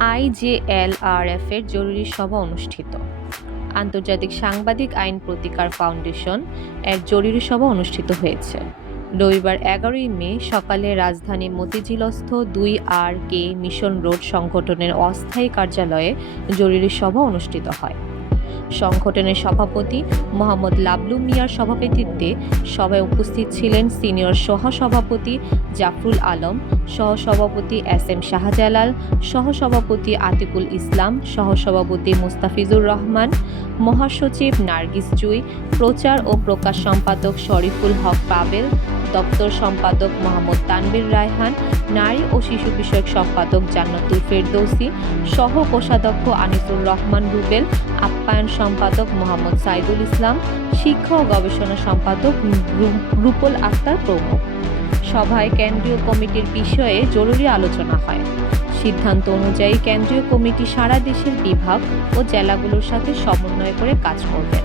IJLRF এর জরুরি সভা অনুষ্ঠিত। আন্তর্জাতিক সাংবাদিক আইন প্রতিকার ফাউন্ডেশন এর জরুরি সভা অনুষ্ঠিত হয়েছে। রবিবার 11ই মে সকালে রাজধানী মতিঝিলস্থ 2R মিশন রোড সংগঠনের অস্থায়ী কার্যালয়ে জরুরি সভা অনুষ্ঠিত হয়। সংগঠনের সভাপতি মোহাম্মদ লাবলু মিয়ার সভাপতিত্বে সভায় উপস্থিত ছিলেন সিনিয়র সহসভাপতি জাফরুল আলম, সহসভাপতি SM শাহজালাল, সহসভাপতি আতিকুল ইসলাম, সহসভাপতি মুস্তাফিজুর রহমান, মহাসচিব নার্গিস জুই, প্রচার ও প্রকাশ সম্পাদক শরীফুল হক পাবেল, দপ্তর সম্পাদক মোহাম্মদ তানভীর রায়হান, নারী ও শিশু বিষয়ক সম্পাদক জান্নাতুল ফেরদৌসী, সহ কোষাধ্যক্ষ আনিসুর রহমান রুবেল, আপ্যায়ন সম্পাদক মোহাম্মদ সাইদুল ইসলাম, শিক্ষা ও গবেষণা সম্পাদক রুপল আক্তার প্রমুখ। সভায় কেন্দ্রীয় কমিটির বিষয়ে জরুরি আলোচনা হয়। সিদ্ধান্ত অনুযায়ী কেন্দ্রীয় কমিটি সারা দেশের বিভাগ ও জেলাগুলোর সাথে সমন্বয় করে কাজ করবেন।